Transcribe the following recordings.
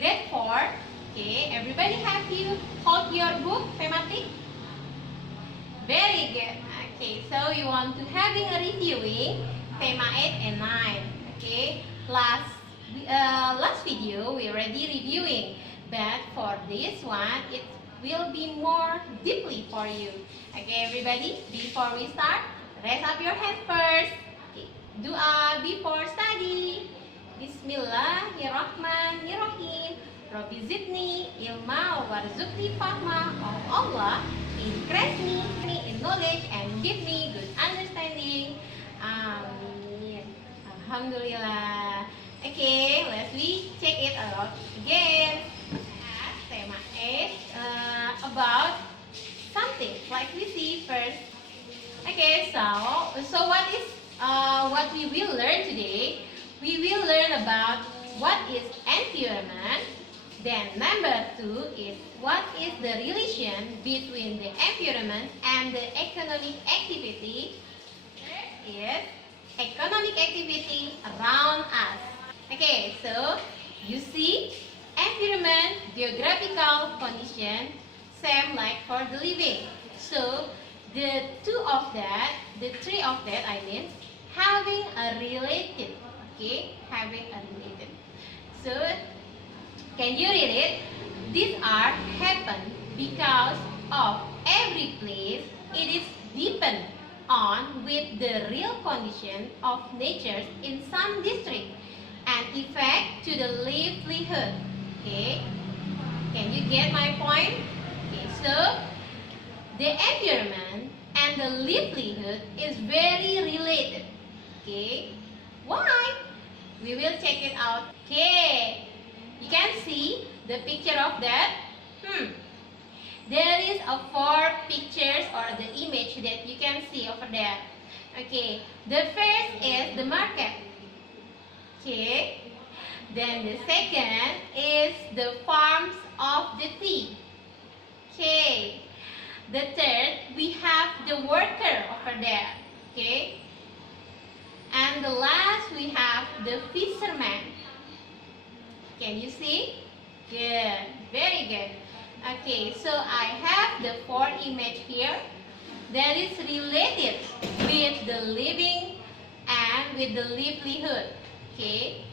grade 4. Okay, everybody have you hold your book, thematic? Very good. Okay, so we want to having a reviewing Tema 8 and 9. Okay, last video we already reviewing, but for this one it will be more deeply for you. Okay, everybody, before we start, raise up your hand first. Okay, before study. Bismillahirrahmanirrahim. Rabbi zidni ilma warzuqni fahma. Oh Allah, increase me in knowledge and give me good understanding. Amin. Alhamdulillah. Okay, let's check it out again. Tema 8 about something like we see first. Okay, so what we will learn today? We will learn about what is environment. Then number 2 is what is the relation between the environment and the economic activity. Third is economic activity around us. Okay, so you see environment, geographical condition, same like for the living. So the three of that I mean having a related. Okay, having a related. So can you read it? These are happen because of every place it is depend on with the real condition of nature in some district and effect to the livelihood. Okay, can you get my point? Okay, so the environment and the livelihood is very related. Okay, why? We will check it out. Okay, you can see the picture of that. There is a 4 pictures or the image that you can see over there. Okay, the first is the market. Okay, then the second is the farms of the tea. Okay, the third we have the worker over there. Okay, and the last we have the fisherman. Can you see? Good, very good. Okay, so I have the 4 image here that is related with the living and with the livelihood. Okay,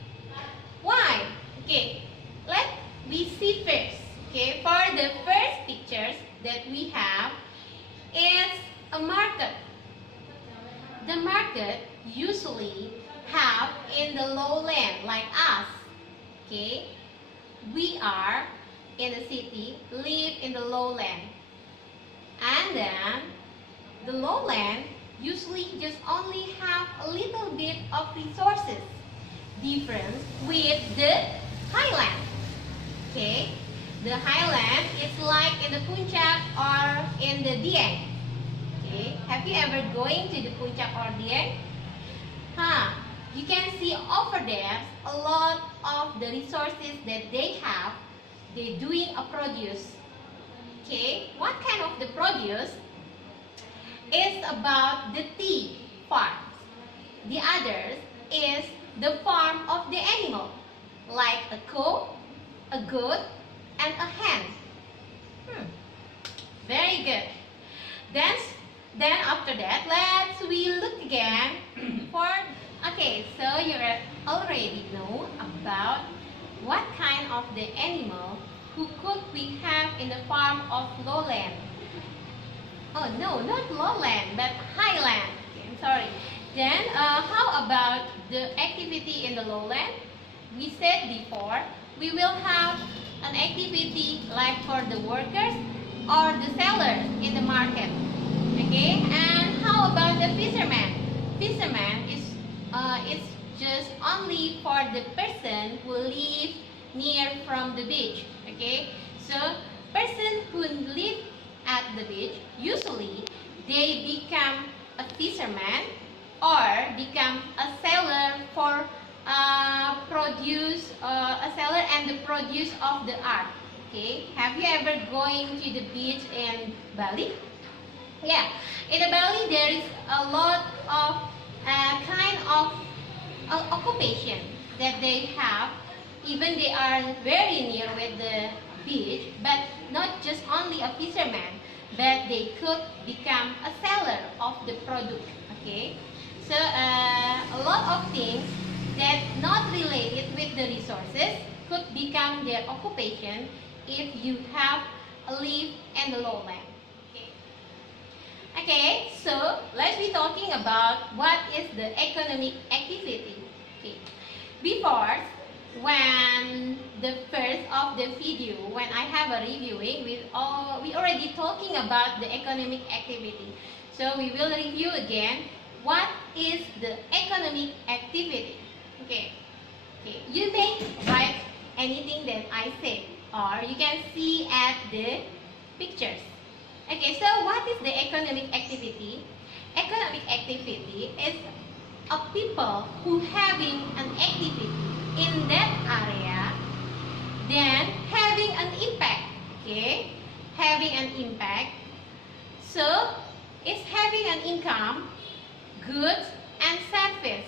why? Okay, let me see first. Okay, for the first pictures that we have is a market. The market usually have in the lowland like us. Okay, we are in the city, live in the lowland, and then the lowland usually just only have a little bit of resources, difference with the highland. Okay, the highland is like in the Puncak or in the Dieng. Okay, have you ever going to the Puncak or Dieng? You can see over there a lot of the resources that they have. They doing a produce. Okay, what kind of the produce? Is about the tea farms. The others is the farm of the animal, like a cow, a goat, and a hen. Very good. Then after that, we look again for. Okay, so you already know about what kind of the animal who could we have in the farm of lowland. Oh no, not lowland, but highland. Okay, I'm sorry. Then how about the activity in the lowland? We said before, we will have an activity like for the workers or the sellers in the market. Okay, and how about the fisherman? Fisherman is just only for the person who live near from the beach. Okay, so person who live at the beach usually they become a fisherman or become a seller for produce a seller and the produce of the art. Okay, have you ever going to the beach in Bali? Yeah, in the Bali there is a lot of kind of occupation that they have even they are very near with the beach, but not just only a fisherman, but they could become a seller of the product. Okay, so a lot of things that not related with the resources could become their occupation if you have a live in the lowland. Okay. Okay, so let's be talking about what is the economic activity. Okay. Before, when the first of the video, when I have a reviewing, we already talking about the economic activity. So we will review again what is the economic activity. Okay. Okay. You may write anything that I said, or you can see at the pictures. Okay, so what is the economic activity? Economic activity is a people who having an activity in that area, then having an impact. Okay, having an impact. So it's having an income, goods and service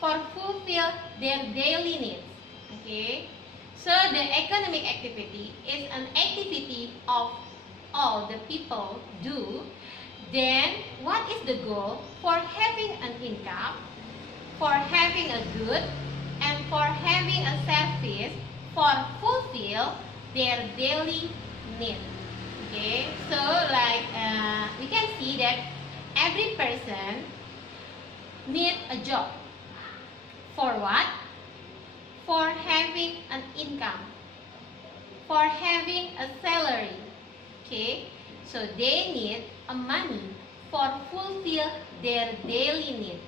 for fulfill their daily needs. Okay, so the economic activity is an activity of all the people do. Then what is the goal? For having an income, for having a good, and for having a service for fulfill their daily need. Okay, so like we can see that every person need a job. For what? For having an income, for having a salary. Okay, so they need a money for fulfill their daily need.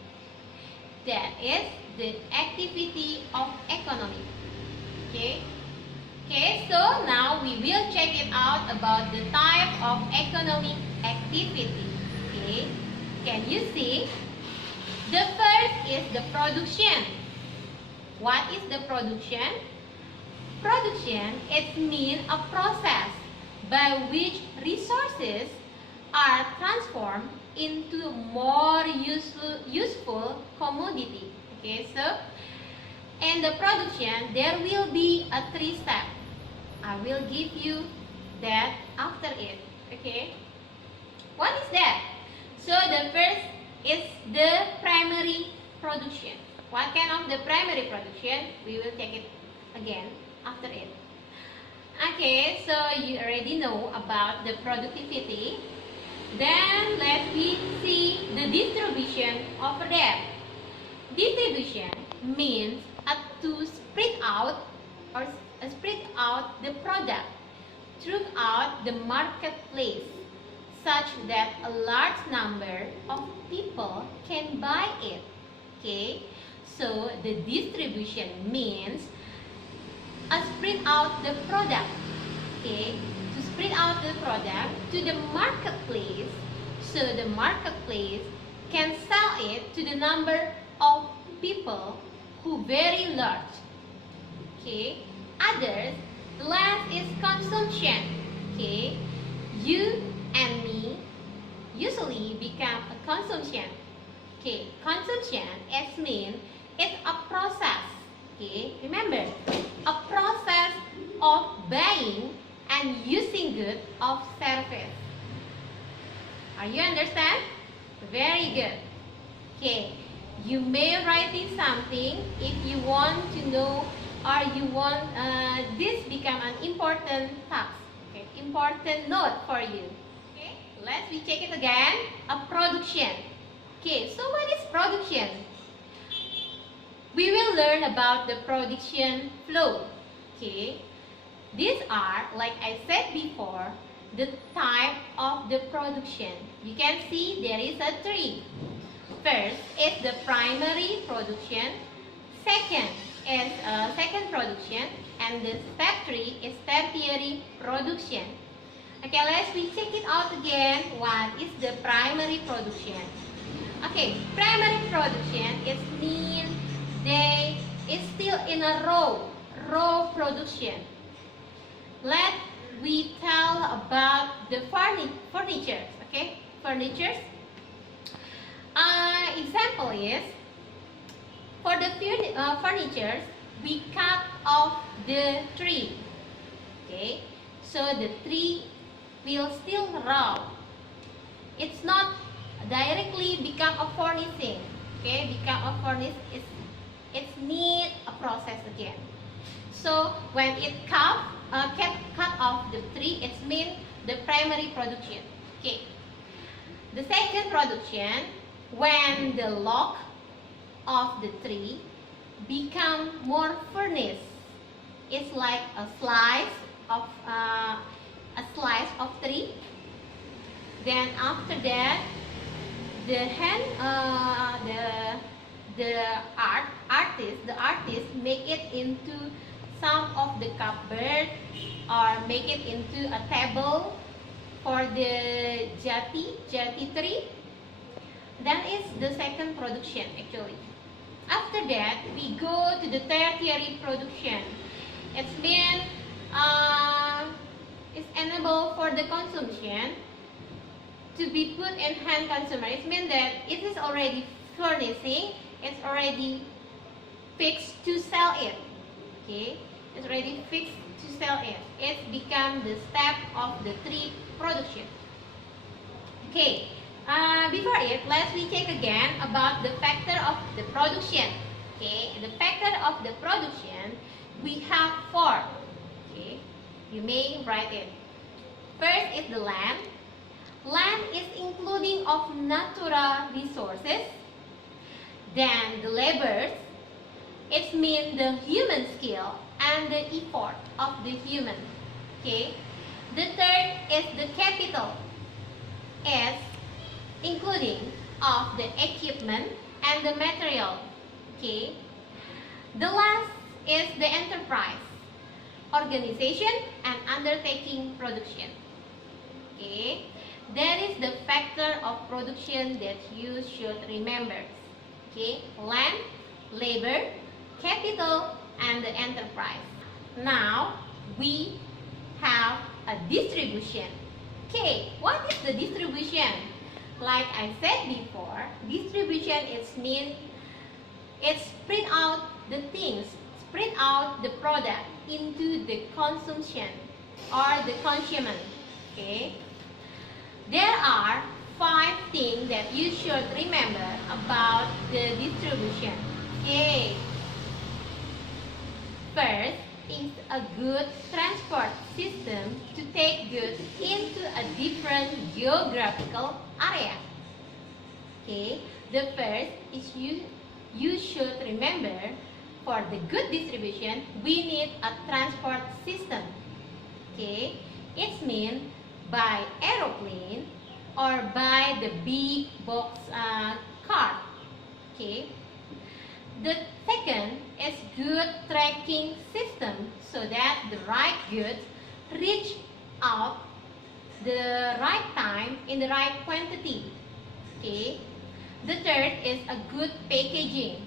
That is the activity of economy. Okay. Okay, so now we will check it out about the type of economic activity. Okay, can you see? The first is the production. What is the production? Production, it means a process by which resources are transformed into more useful commodity. Okay, so in the production there will be a 3 step. I will give you that after it. Okay, what is that? So the first is the primary production. What kind of the primary production? We will check it again after it. Okay, so you already know about the productivity. Then let me see the distribution of that. Distribution means to spread out or spread out the product throughout the marketplace such that a large number of people can buy it. Okay, so the distribution means spread out the product. Okay, to spread out the product to the marketplace, so the marketplace can sell it to the number of people who very large. Okay, others, the last is consumption. Okay, you and me usually become a consumption. Okay, consumption is mean it's a process. Okay, remember, a process of buying and using good of service. Are you understand? Very good. Okay, you may write in something if you want to know or you want this become an important task. Okay, important note for you. Okay, let's we check it again. A production. Okay, so what is production? We will learn about the production flow. Okay, these are, like I said before, the type of the production. You can see there is a 3. First is the primary production. Second is second production, and the step 3 is tertiary production. Okay, let's we check it out again. What is the primary production? Okay, primary production is mean they is still in a raw production. Let we tell about the furniture. Okay, furnitures. Example is for the furnitures we cut off the tree. Okay, so the tree will still grow. It's not directly become a furnishing. Okay, become a furnace is it's need a process again. So when it cut off the tree, it means the primary production. Okay. The second production, when the log of the tree become more furnace, it's like a slice of tree. Then after that, the artist make it into some of the cupboard or make it into a table for the jati tree. That is the second production actually. After that, we go to the tertiary production. It means it's enable for the consumption to be put in hand consumer. It means that it is already furnishing, it's already fixed to sell it. Okay, it's already fixed to sell it. It becomes the step of the tree production. Okay, before it, let's we check again about the factor of the production. Okay, the factor of the production, we have 4. Okay, you may write it. First is the land. Land is including of natural resources. Then the labors, it means the human skill and the effort of the human. Okay. The third is the capital, is including of the equipment and the material. Okay. The last is the enterprise, organization and undertaking production. Okay. That is the factor of production that you should remember. Okay, land, labor, capital, and the enterprise. Now we have a distribution. Okay, what is the distribution? Like I said before, distribution is mean it's spread out the things, spread out the product into the consumption or the consumer. Okay. There are 5 things that you should remember about the distribution. Okay. First is a good transport system to take goods into a different geographical area. Okay. The first is you should remember for the good distribution, we need a transport system. Okay. It means by aeroplane or by the big box car. Okay. The second is good tracking system so that the right goods reach out the right time in the right quantity. Okay. The third is a good packaging,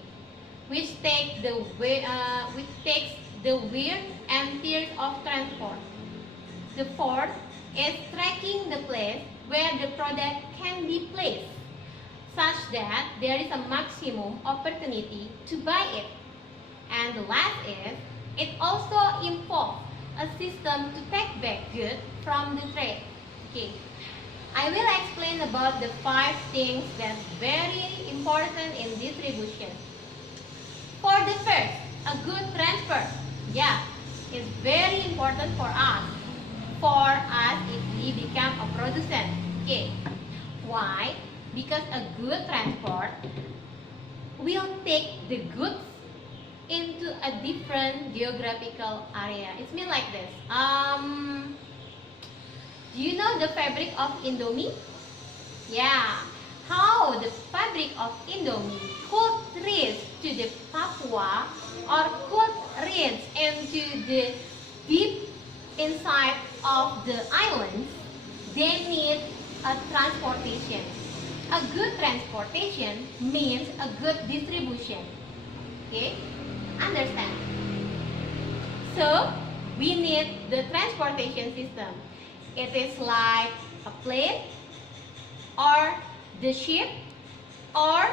which takes the wear and tear of transport. The fourth is tracking the place where the product can be placed, such that there is a maximum opportunity to buy it. And the last is, it also involves a system to take back goods from the trade. Okay. I will explain about the 5 things that's very important in distribution. For the first, a good transfer. Yeah, it's very important for us if we become a producer. Okay. Why? Because a good transport will take the goods into a different geographical area. It's mean like this. Do you know the fabric of Indomie? Yeah. How the fabric of Indomie could reach to the Papua or could reach into the deep inside of the islands, they need a transportation. A good transportation means a good distribution. Okay? Understand? So, we need the transportation system. It is like a plane or the ship or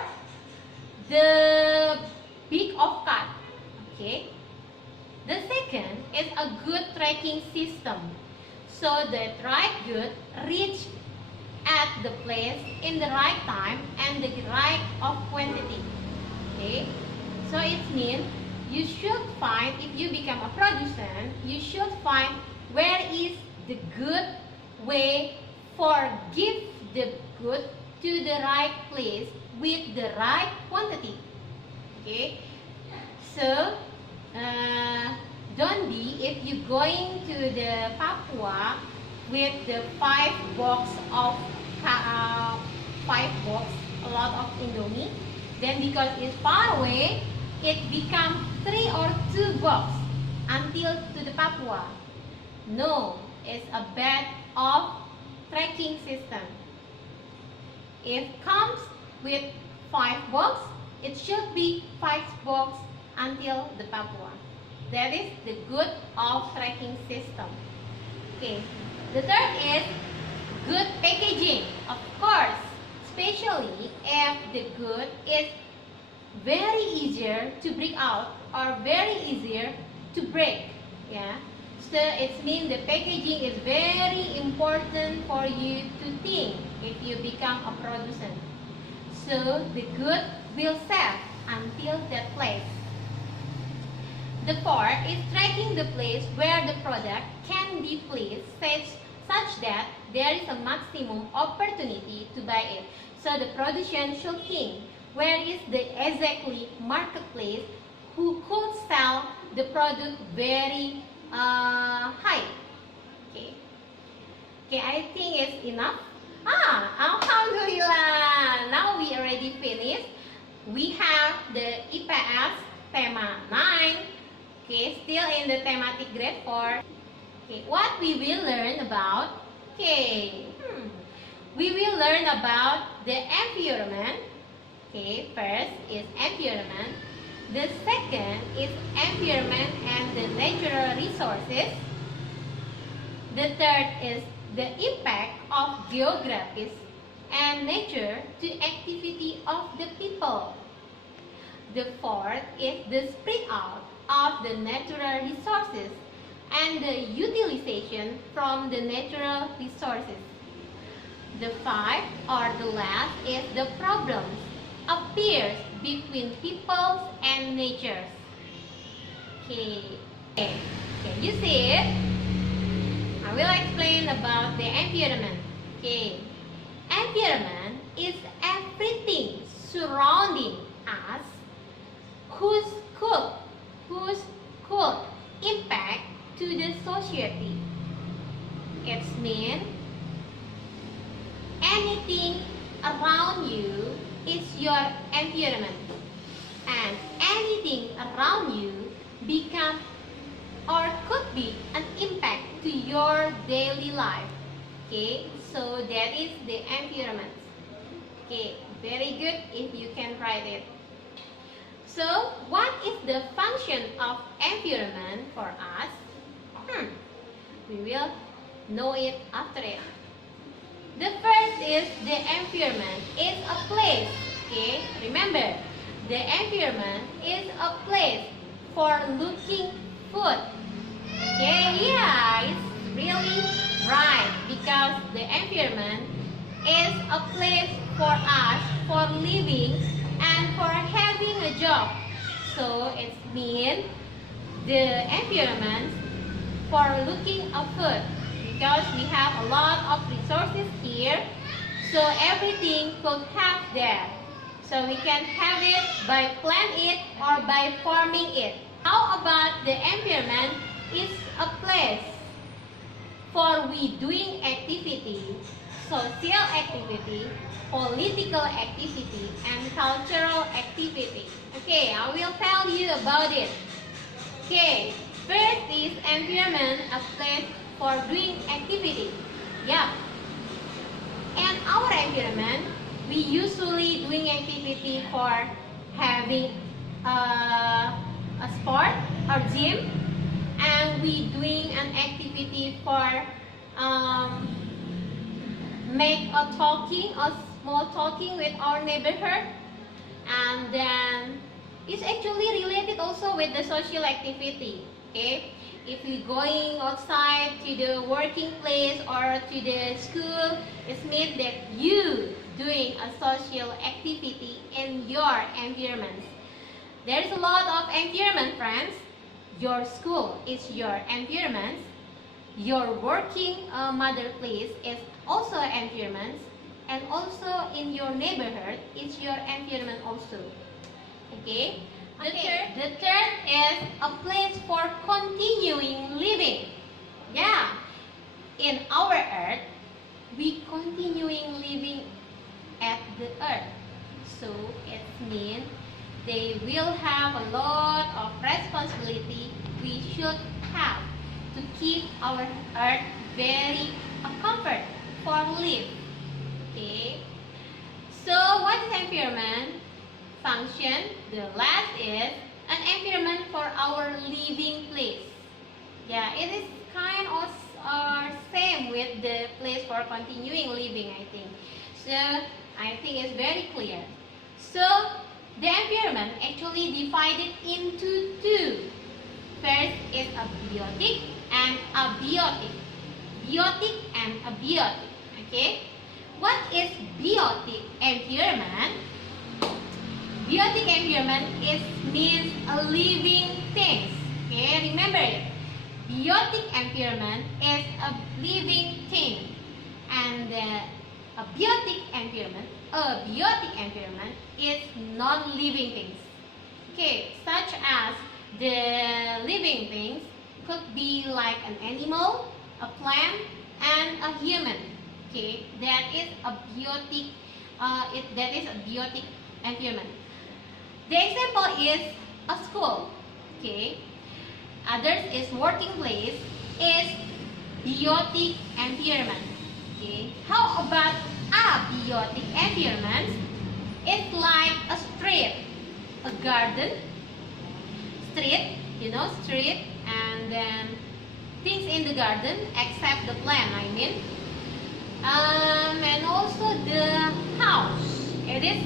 the big of car. Okay? second is a good tracking system, so the right good reach at the place in the right time and the right of quantity. Okay, so it means you should find, if you become a producer, you should find where is the good way for give the good to the right place with the right quantity. Okay, so don't be, if you going to the Papua with the 5 box of 5 box, a lot of Indomie, then because it's far away, it become 3 or 2 box until to the Papua. No, it's a bad of tracking system. If comes with 5 box, it should be 5 box until the Papua. That is the good of tracking system. Okay. The third is good packaging. Of course, especially if the good is very easier to break out or very easier to break. Yeah. So it means the packaging is very important for you to think if you become a producer. So the good will save until that place. The fourth is tracking the place where the product can be placed such that there is a maximum opportunity to buy it. So the producer should think where is the exactly marketplace who could sell the product very high. Okay. Okay, I think it's enough. Alhamdulillah. Now we already finished. We have the IPS Tema 9. Okay, still in the thematic grade 4. Okay, what we will learn about? Okay, we will learn about the environment. Okay, first is environment. The second is environment and the natural resources. The third is the impact of geography and nature to activity of the people. The fourth is the spread out of the natural resources and the utilization from the natural resources. The fifth or the last is the problems appears between peoples and nature. Okay. Can you see it? I will explain about the environment. Okay. Environment is everything surrounding us whose could impact to the society. It means anything around you is your environment, and anything around you become or could be an impact to your daily life. Okay, so that is the environment. Okay, very good if you can write it. So, what is the function of environment for us? We will know it after it. The first is the environment is a place. Okay, remember, the environment is a place for looking food. Okay, yeah, it's really right because the environment is a place for us for living and for having a job. So it means the environment for looking of food because we have a lot of resources here, so everything could have there. So we can have it by plant it or by farming it. How about the environment is a place for we doing activity, social activity, political activity, and cultural activity. Okay, I will tell you about it. Okay, first is environment, a place for doing activity. Yeah. And our environment, we usually doing activity for having a sport or gym, and we doing an activity for make a talking or small talking with our neighborhood, and then It's actually related also with the social activity. Okay, if you're going outside to the working place or to the school, it means that you doing a social activity in your environment. There is a lot of environment, friends. Your school is your environment. Your working mother place is also environment, and also in your neighborhood is your environment also. Okay. The third is a place for continuing living. Yeah. In our earth, we continuing living at the earth. So it means they will have a lot of responsibility we should have to keep our earth very comfort for live. Okay. So what is environment? Function. The last is an environment for our living place. Yeah, it is kind of same with the place for continuing living, I think. So I think it's very clear. So the environment actually divided into two. First is abiotic and abiotic. Biotic and abiotic. Okay. What is biotic environment? Biotic environment means a living things. Okay, remember it. Biotic environment is a living thing, and abiotic environment is non-living things. Okay, such as the living things could be like an animal, a plant, and a human. Okay, that is a biotic. That is a biotic environment. The example is a school. Okay. Others is working place is biotic environment. Okay. How about abiotic environment? It's like a street, a garden, street, street, and then things in the garden except the plant, I mean. And also the house. It is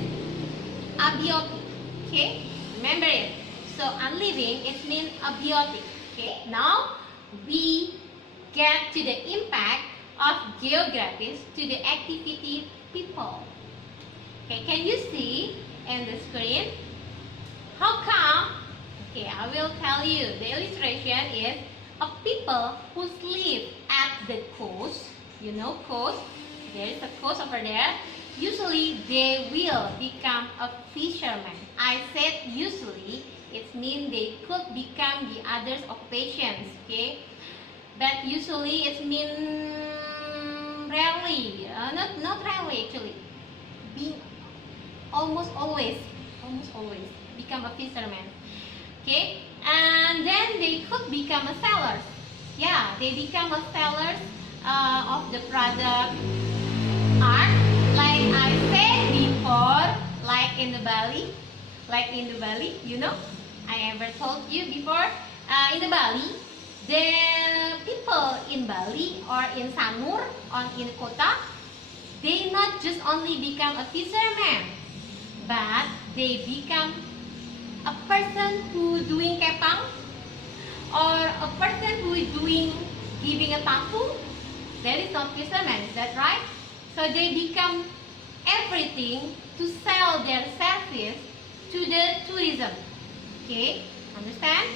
abiotic. Okay, remember it. So unliving, it means abiotic. Okay, now we get to the impact of geographies to the activity people. Okay, can you see in the screen? How come? Okay, I will tell you. The illustration is of people who live at the coast. You know coast. There is a coast over there. Usually they will become a fisherman. I said usually, it means they could become the others occupations, okay? But usually it means rarely, not rarely actually. Being almost always become a fisherman, okay? And then they could become a sellers. Yeah, they become a sellers of the product art. Like I said before, like in the Bali, I ever told you before, in the Bali, the people in Bali or in Sanur or in Kota, they not just only become a fisherman, but they become a person who doing kepang or a person who is doing giving a tapu. That is not fisherman, is that right? So they become everything to sell their service to the tourism. Okay, understand?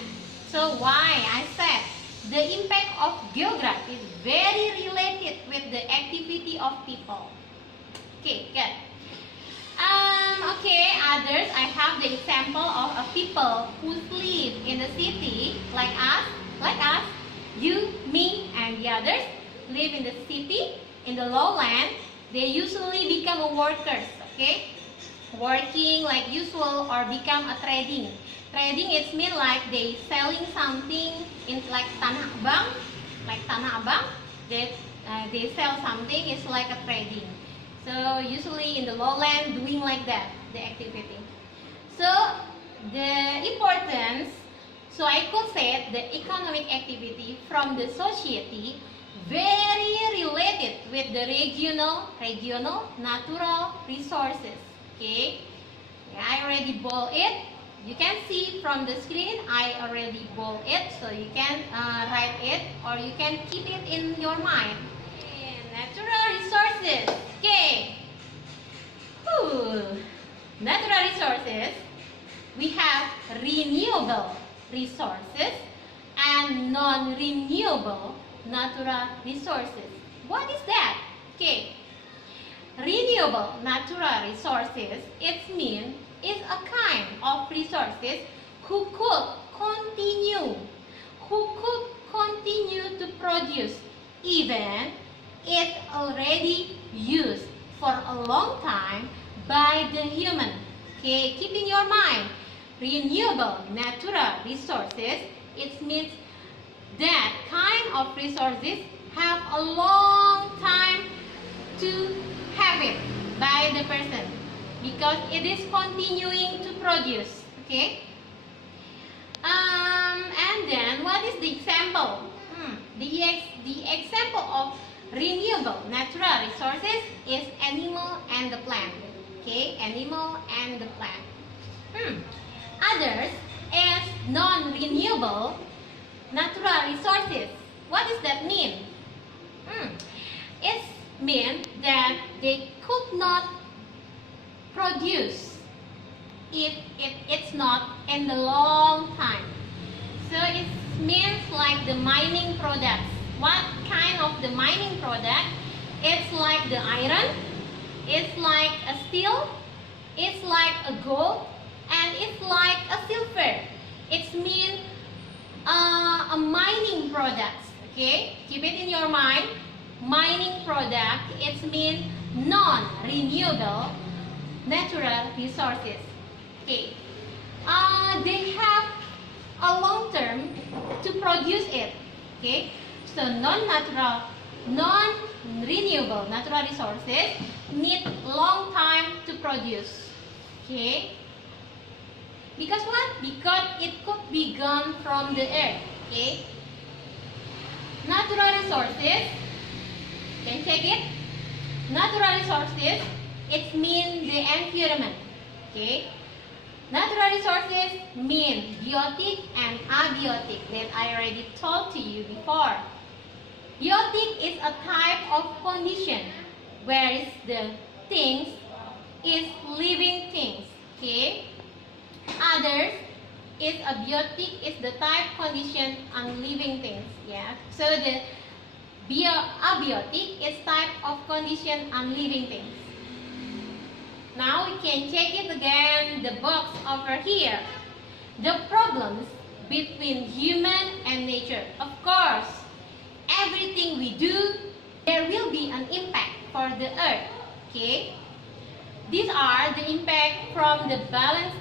So why I said the impact of geography is very related with the activity of people. Okay, good. Okay, others, I have the example of a people who live in the city like us, you, me, and the others live in the city, in the lowland. They usually become a workers, okay? Working like usual or become a trading. Trading it means like they selling something in like tanah abang, they sell something. It's like a trading. So usually in the lowland doing like that the activity. So the importance. So I could say the economic activity from the society very related with the regional natural resources. Okay, yeah, I already bold it. You can see from the screen, I already bold it, so you can write it or you can keep it in your mind. Natural resources. Okay. Natural resources. We have renewable resources and non-renewable natural resources. What is that? Okay. Renewable natural resources, it means is a kind of resources who could continue to produce even it already used for a long time by the human. Okay, keep in your mind, renewable natural resources, it means that kind of resources have a long time to have it by the person because it is continuing to produce. Okay. And then what is the example? The example of renewable natural resources is animal and the plant. Okay, animal and the plant. Others is non-renewable natural resources. What does that mean? It means that they could not produce if it's not in the long time. So it means like the mining products. What kind of the mining product? It's like the iron, it's like a steel, it's like a gold, and it's like a silver. It means a mining product. Okay, keep it in your mind. Mining product, it means non-renewable natural resources. Okay, they have a long term to produce it. Okay, so non-renewable natural resources need long time to produce. Okay, because what? Because it could be gone from the earth. Okay, natural resources. Can check it. Natural resources, it means the environment. Okay. Natural resources mean biotic and abiotic that I already told to you before. Biotic is a type of condition where the things is living things. Okay. Others is abiotic is the type condition on living things. Yeah. So the abiotic is type of condition on living things. Now we can check it again, the box over here. The problems between human and nature. Of course, everything we do, there will be an impact for the earth. Okay? These are the impact from the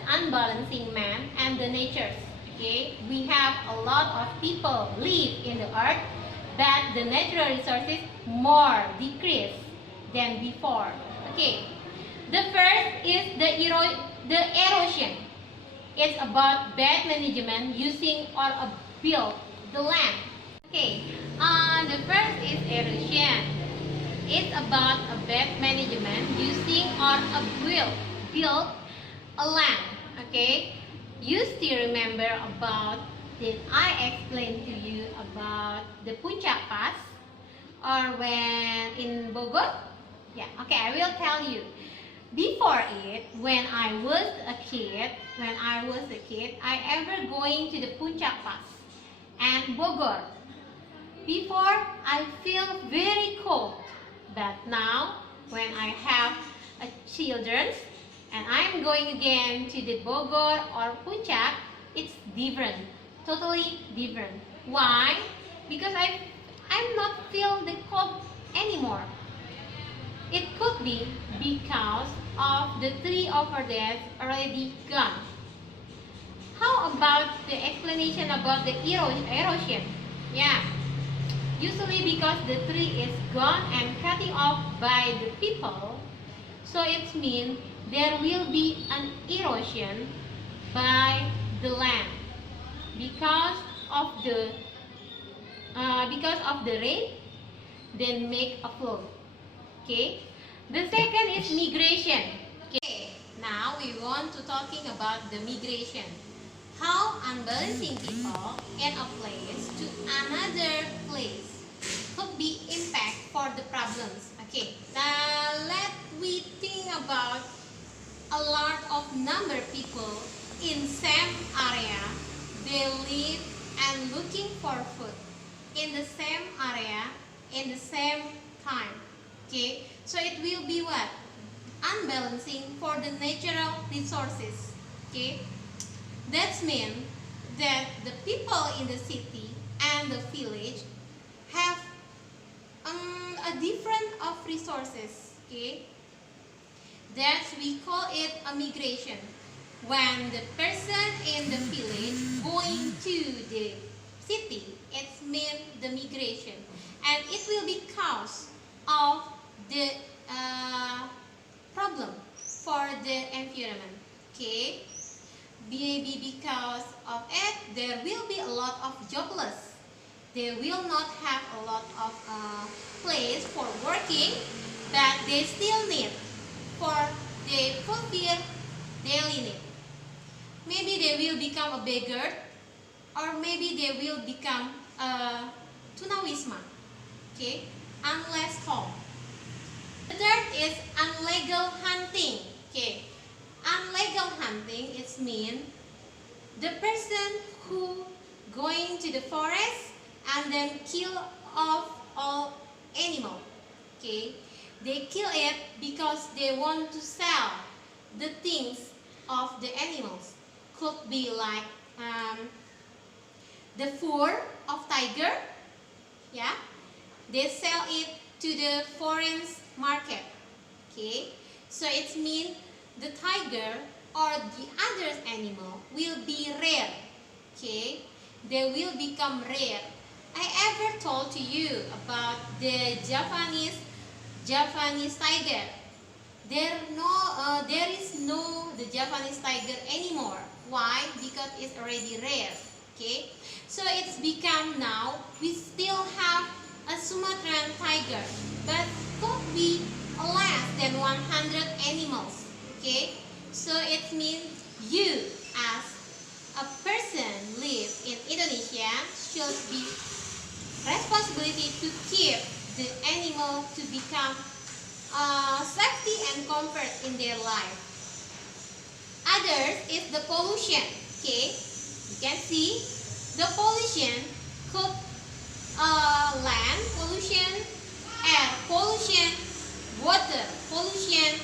unbalancing man and the natures. Okay? We have a lot of people live in the earth, but the natural resources more decrease than before. Okay. The first is the erosion. It's about bad management using or build the land. Okay. The first is erosion. It's about a bad management using or build a land. Okay. You still remember about that I explained to you about the Puncak Pass or when in Bogor? Yeah, okay, I will tell you. Before it, when I was a kid, I ever going to the Puncak Pass and Bogor. Before, I feel very cold, but now when I have a children and I'm going again to the Bogor or Puncak, it's different. Totally different. Why? Because I'm not feel the cold anymore. It could be because of the tree over there already gone. How about the explanation about the erosion? Yeah. Usually because the tree is gone and cutting off by the people, so it means there will be an erosion by the land. Because of the rain, then make a flood. Okay. The second is migration. Okay, now we want to talking about the migration. How unbalancing people in a place to another place could be impact for the problems. Okay, now let we think about a lot of number people in same area. They live and looking for food in the same area in the same time. Okay, so it will be what? Unbalancing for the natural resources. Okay, that means that the people in the city and the village have a different of resources. Okay, that we call it a migration. When the person in the village going to the city, it means the migration, and it will be cause of the problem for the environment. Okay, maybe because of it there will be a lot of jobless. They will not have a lot of place for working, but they still need for they fulfill daily need. Maybe they will become a beggar, or maybe they will become a tunawisma. Okay, unless home. The third is unlegal hunting. Okay, unlegal hunting is mean the person who going to the forest and then kill off all animal. Okay, they kill it because they want to sell the things of the animals. Could be like the fur of tiger. Yeah, they sell it to the foreign market. Okay, so it means the tiger or the other animal will be rare. Okay, they will become rare. I ever told to you about the Japanese tiger. There is no the Japanese tiger anymore. Why? Because it's already rare. Okay, so it's become now we still have a Sumatran tiger, but could be less than 100 animals. Okay, so it means you as a person live in Indonesia should be responsibility to keep the animal to become safety and comfort in their life. Others is the pollution. Okay, you can see the pollution could land pollution, air pollution, water pollution,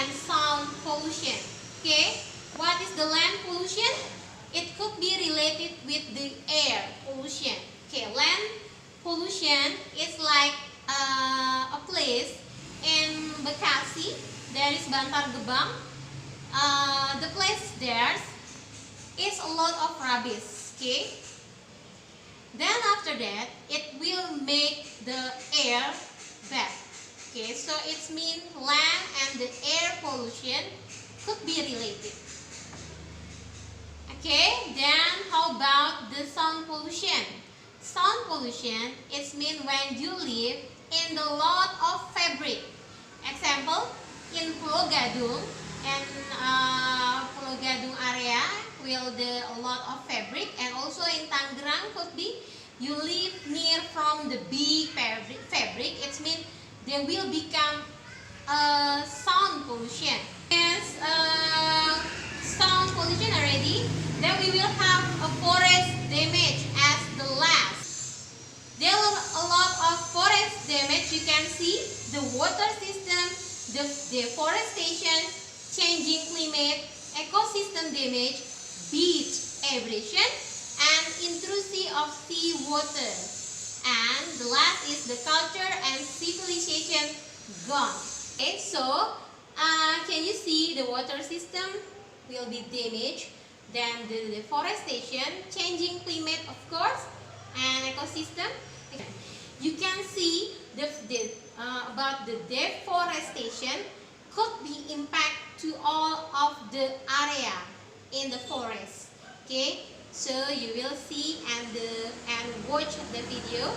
and sound pollution. Okay, what is the land pollution? It could be related with the air pollution. Okay, land pollution is like a place in Bekasi. There is Bantar Gebang. The place there is a lot of rubbish. Okay. Then after that, it will make the air bad. Okay, so it means land and the air pollution could be related. Okay, then how about the sound pollution? Sound pollution is mean when you live in the lot of fabric. Example, in Pulau Gadung and Pulau Gadung area will the a lot of fabric, and also in Tangerang could be you live near from the big fabric. It means they will become sound pollution. Yes, sound pollution already. Then we will have a forest damage as the last. There are a lot of forest damage. You can see the water system, the deforestation, changing climate, ecosystem damage, beach abrasion, and intrusion of sea water. And the last is the culture and civilization gone. Okay, so can you see the water system will be damaged? Then the deforestation, changing climate of course, and ecosystem. You can see about the deforestation could be impact to all of the area in the forest. Okay, so you will see and watch the video.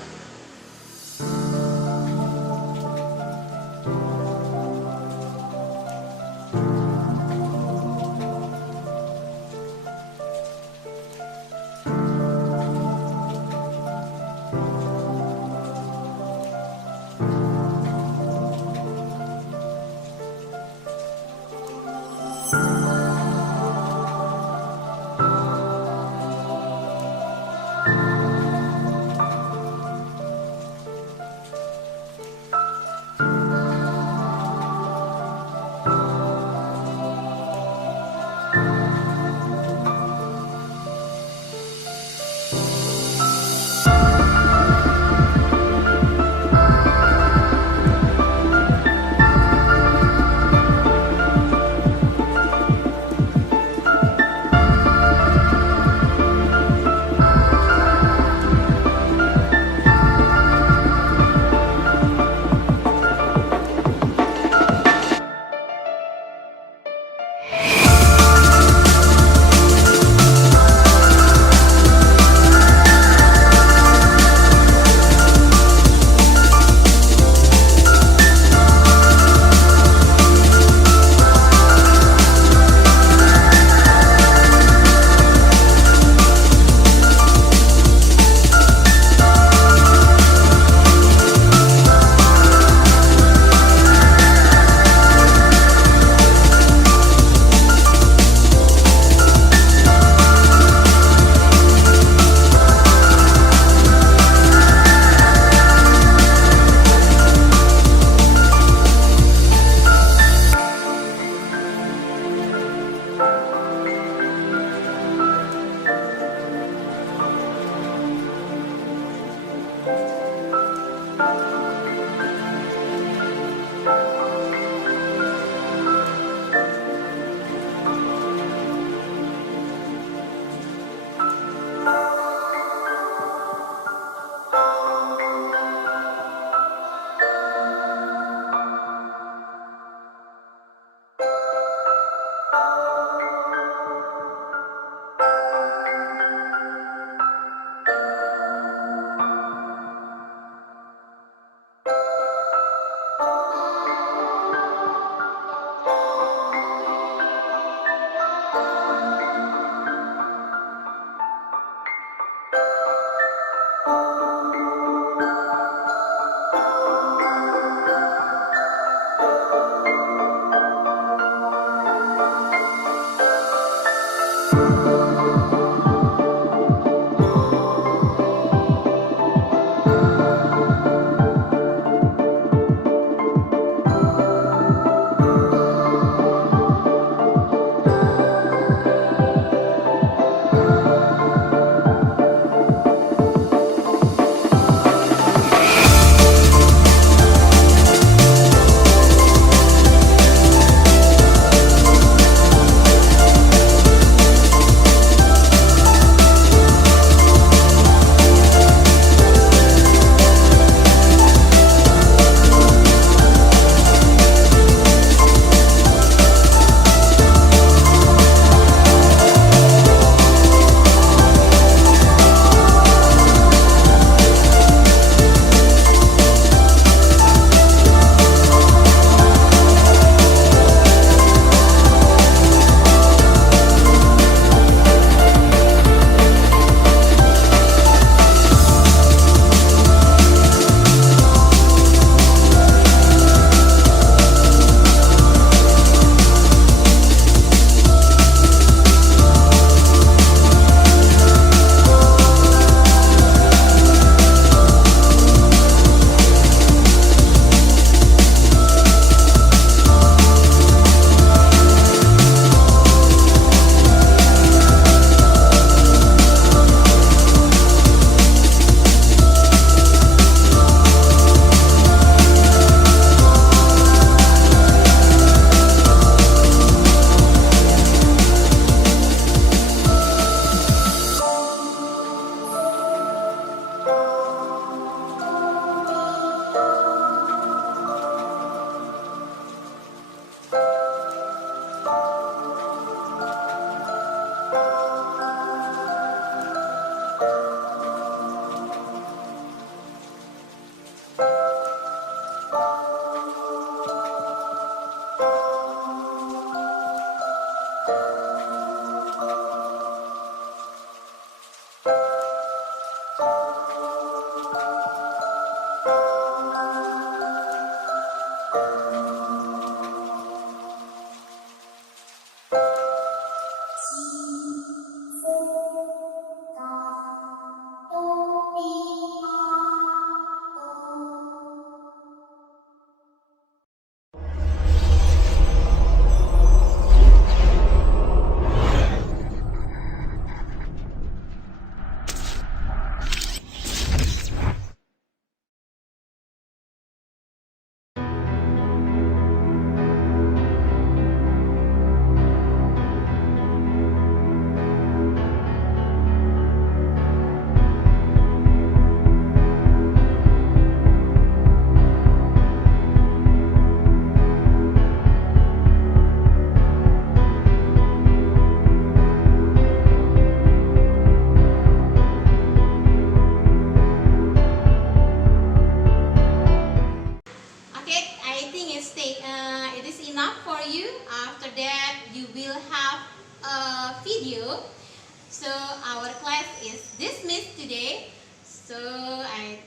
So our class is dismissed today. So I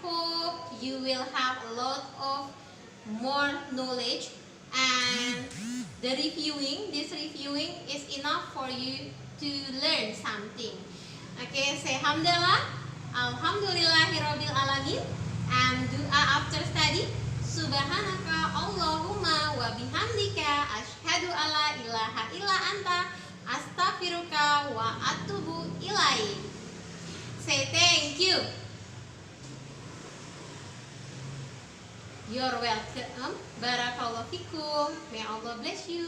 hope you will have a lot of more knowledge, and this reviewing is enough for you to learn something. Okay, say Alhamdulillah, Alhamdulillahirabbil alamin, and doa after study. Subhanaka Allahumma wa bihamdika asyhadu alla ilaha illa anta astaghfiruka wa atubu ilaik. Say thank you. You're welcome. Barakallahu fikum. May Allah bless you.